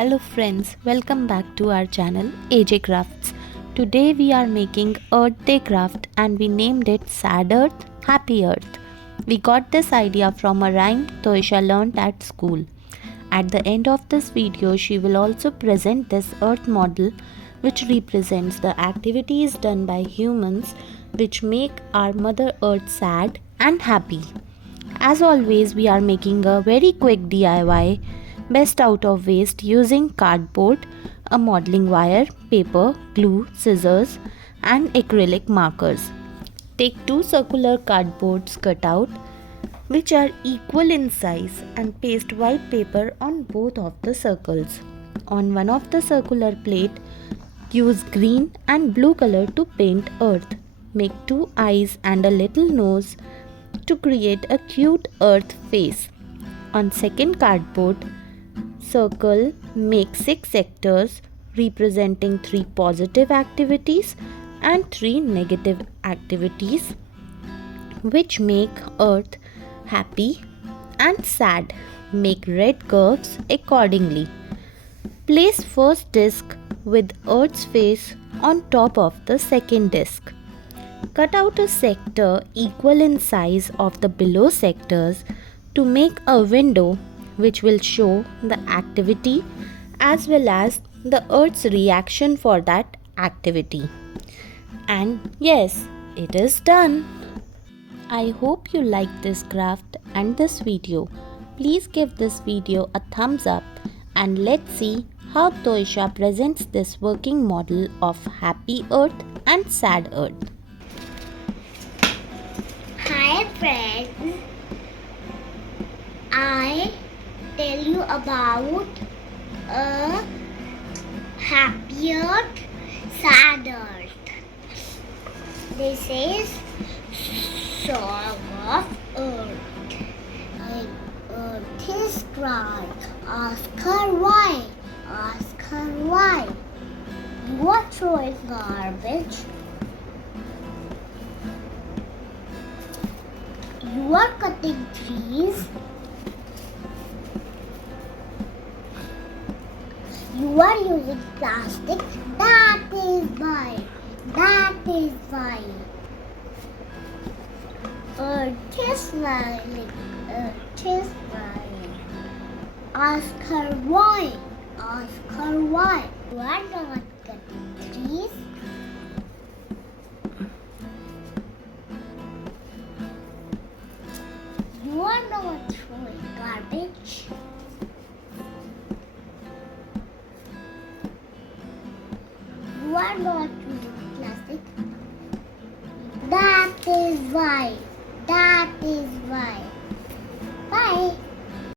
Hello friends, welcome back to our channel AJ Crafts. Today we are making Earth Day craft and we named it Sad Earth, Happy Earth. We got this idea from a rhyme Toisha learnt at school. At the end of this video, she will also present this earth model which represents the activities done by humans which make our Mother Earth sad and happy. As always, we are making a very quick DIY best out of waste using cardboard, a modeling wire, paper, glue, scissors and acrylic markers. Take two circular cardboards cut out which are equal in size and paste white paper on both of the circles. On one of the circular plate, use green and blue color to paint earth. Make two eyes and a little nose to create a cute earth face. On second cardboard, circle make 6 sectors representing 3 positive activities and 3 negative activities which make earth happy and sad. Make red curves accordingly. Place first disc with earth's face on top of the second disc. Cut out a sector equal in size of the below sectors to make a window which will show the activity as well as the earth's reaction for that activity. And yes, it is done. I hope you liked this craft and this video. Please give this video a thumbs up and let's see how Toisha presents this working model of happy earth and sad earth. Hi friends, I tell you about a happy earth, sad earth. This is Song of Earth. Earth is crying. Ask her why. Ask her why. You are throwing garbage. You are cutting trees. You are using plastic. That is why. That is why. Earth is smiling. Earth is smiling. Ask her why. Ask her why. You are not cutting trees. You are not throwing garbage. You are not using plastic. That is why.